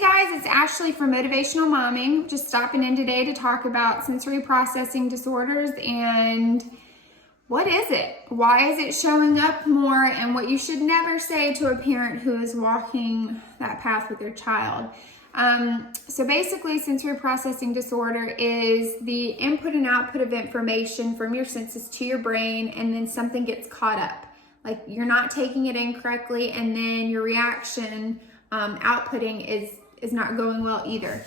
Hey guys, it's Ashley from Motivational Moming. Just stopping in today to talk about sensory processing disorders and what is it? Why is it showing up more, and what you should never say to a parent who is walking that path with their child. So basically, sensory processing disorder is the input and output of information from your senses to your brain, and then something gets caught up. Like you're not taking it in correctly, and then your reaction outputting is not going well either.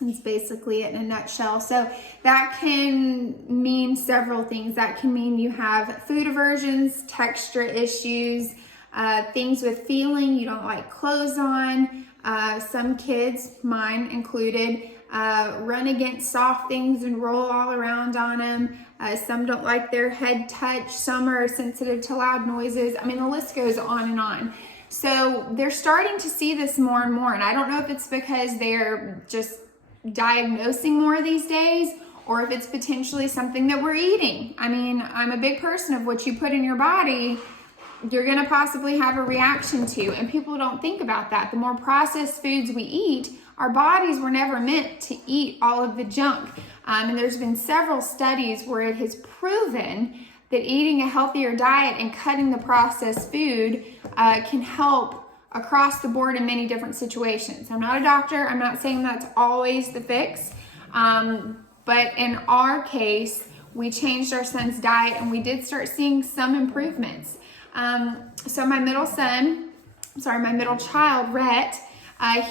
It's basically it in a nutshell. So that can mean several things. That can mean you have food aversions, texture issues, things with feeling, you don't like clothes on. Some kids, mine included, run against soft things and roll all around on them. Some don't like their head touched. Some are sensitive to loud noises. I mean, the list goes on and on. So they're starting to see this more and more. And I don't know if it's because they're just diagnosing more these days, or if it's potentially something that we're eating. I mean, I'm a big person of what you put in your body, you're gonna possibly have a reaction to, and people don't think about that. The more processed foods we eat, our bodies were never meant to eat all of the junk. And there's been several studies where it has proven that eating a healthier diet and cutting the processed food can help across the board in many different situations. I'm not a doctor. I'm not saying that's always the fix. But in our case, we changed our son's diet and we did start seeing some improvements. So my middle child, Rhett,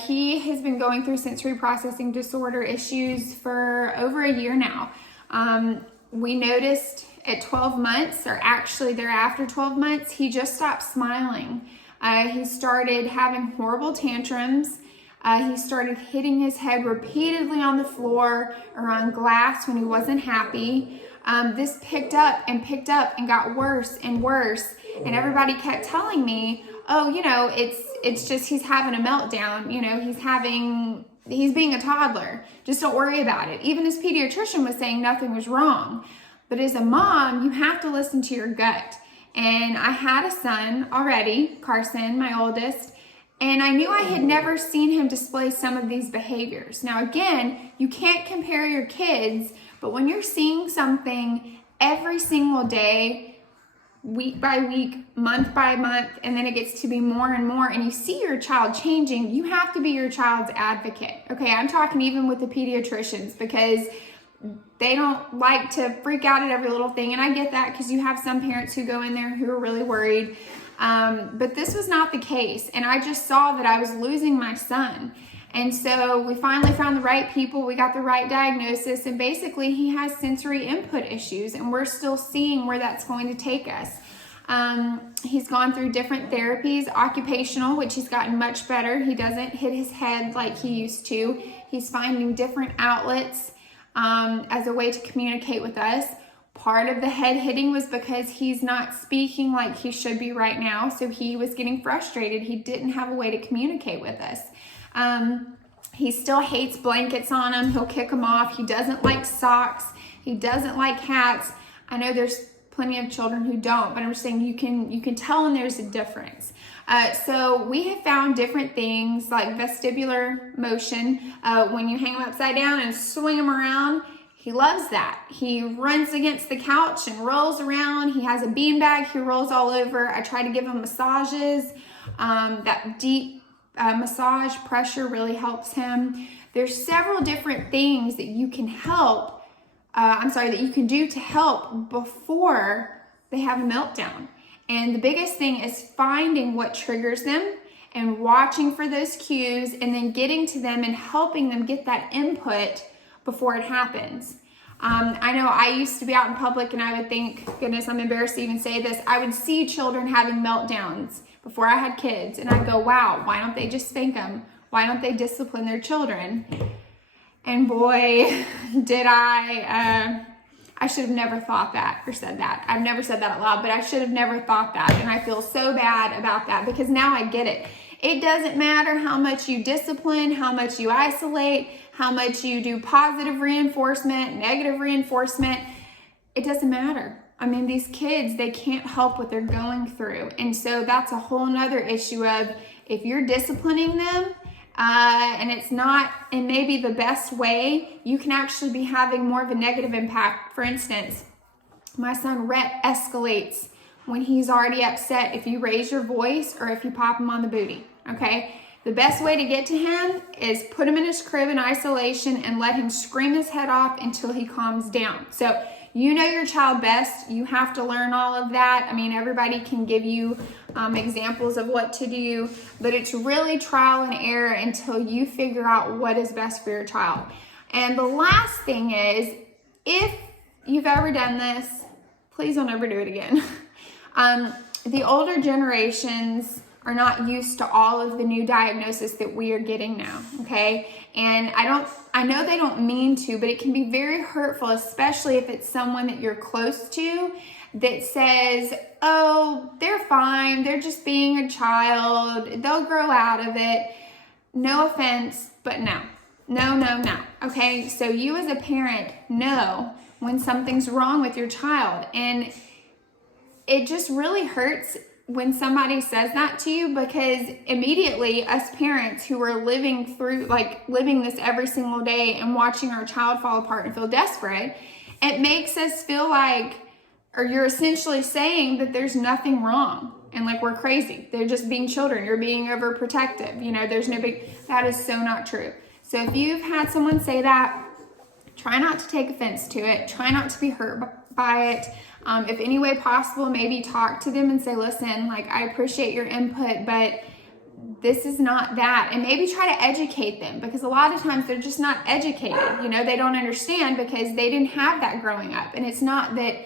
he has been going through sensory processing disorder issues for over a year now. We noticed at 12 months, or actually thereafter 12 months, he just stopped smiling. He started having horrible tantrums. He started hitting his head repeatedly on the floor or on glass when he wasn't happy. This picked up and got worse and worse. And everybody kept telling me, oh, you know, it's just he's having a meltdown. You know, he's being a toddler. Just don't worry about it. Even his pediatrician was saying nothing was wrong. But as a mom, you have to listen to your gut. And I had a son already, Carson, my oldest, and I knew I had never seen him display some of these behaviors. Now, again, you can't compare your kids, but when you're seeing something every single day, week by week, month by month, and then it gets to be more and more, and you see your child changing, you have to be your child's advocate. Okay, I'm talking even with the pediatricians, because they don't like to freak out at every little thing. And I get that, because you have some parents who go in there who are really worried. But this was not the case. And I just saw that I was losing my son. And so we finally found the right people. We got the right diagnosis. And basically he has sensory input issues. And we're still seeing where that's going to take us. He's gone through different therapies, occupational, which he's gotten much better. He doesn't hit his head like he used to. He's finding different outlets as a way to communicate with us. Part of the head hitting was because he's not speaking like he should be right now, so he was getting frustrated. He didn't have a way to communicate with us. He still hates blankets on him. He'll kick them off. He doesn't like socks. He doesn't like hats. I know there's plenty of children who don't, but I'm just saying you can tell when there's a difference. So we have found different things like vestibular motion. When you hang him upside down and swing him around, he loves that. He runs against the couch and rolls around. He has a beanbag he rolls all over. I try to give him massages. That deep massage pressure really helps him. There's several different things that you can that you can do to help before they have a meltdown. And the biggest thing is finding what triggers them and watching for those cues, and then getting to them and helping them get that input before it happens. I know I used to be out in public and I would think, goodness, I'm embarrassed to even say this, I would see children having meltdowns before I had kids, and I'd go, wow, why don't they just spank them? Why don't they discipline their children? And boy, did I should have never thought that or said that. I've never said that out loud, but I should have never thought that. And I feel so bad about that, because now I get it. It doesn't matter how much you discipline, how much you isolate, how much you do positive reinforcement, negative reinforcement. It doesn't matter. I mean, these kids, they can't help what they're going through. And so that's a whole nother issue of, if you're disciplining them and it's not in maybe the best way, you can actually be having more of a negative impact. For instance, my son Rhett escalates when he's already upset if you raise your voice or if you pop him on the booty, okay? The best way to get to him is put him in his crib in isolation and let him scream his head off until he calms down. So you know your child best. You have to learn all of that. I mean, everybody can give you examples of what to do, but it's really trial and error until you figure out what is best for your child. And the last thing is, if you've ever done this, please don't ever do it again. The older generations are not used to all of the new diagnosis that we are getting now, okay? And I know they don't mean to, but it can be very hurtful, especially if it's someone that you're close to that says, oh, they're fine, they're just being a child, they'll grow out of it. No offense, but no, okay? So you as a parent know when something's wrong with your child, and it just really hurts when somebody says that to you, because immediately us parents who are living this every single day and watching our child fall apart and feel desperate, it makes us feel like, or you're essentially saying that there's nothing wrong and like we're crazy. They're just being children. You're being overprotective. You know, there's no that is so not true. So if you've had someone say that, try not to take offense to it. Try not to be hurt by it. If any way possible, maybe talk to them and say, listen, like, I appreciate your input, but this is not that. And maybe try to educate them, because a lot of times they're just not educated. You know, they don't understand because they didn't have that growing up. And it's not that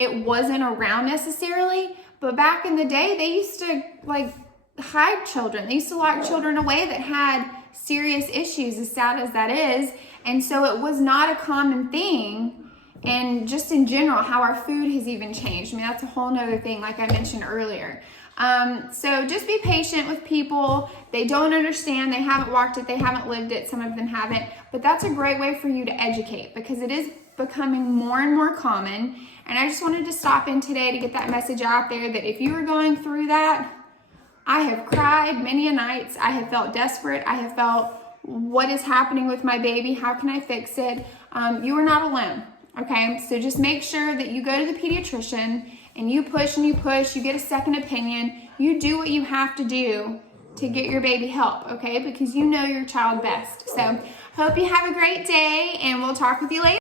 it wasn't around necessarily, but back in the day, they used to like hide children. They used to lock children away that had serious issues, as sad as that is. And so it was not a common thing. And just in general, how our food has even changed. I mean, that's a whole nother thing, like I mentioned earlier. So just be patient with people. They don't understand. They haven't walked it. They haven't lived it. Some of them haven't. But that's a great way for you to educate, because it is becoming more and more common. And I just wanted to stop in today to get that message out there that if you are going through that, I have cried many a nights. I have felt desperate. I have felt, what is happening with my baby? How can I fix it? You are not alone. Okay, so just make sure that you go to the pediatrician and you push, you get a second opinion, you do what you have to do to get your baby help, okay? Because you know your child best. So hope you have a great day, and we'll talk with you later.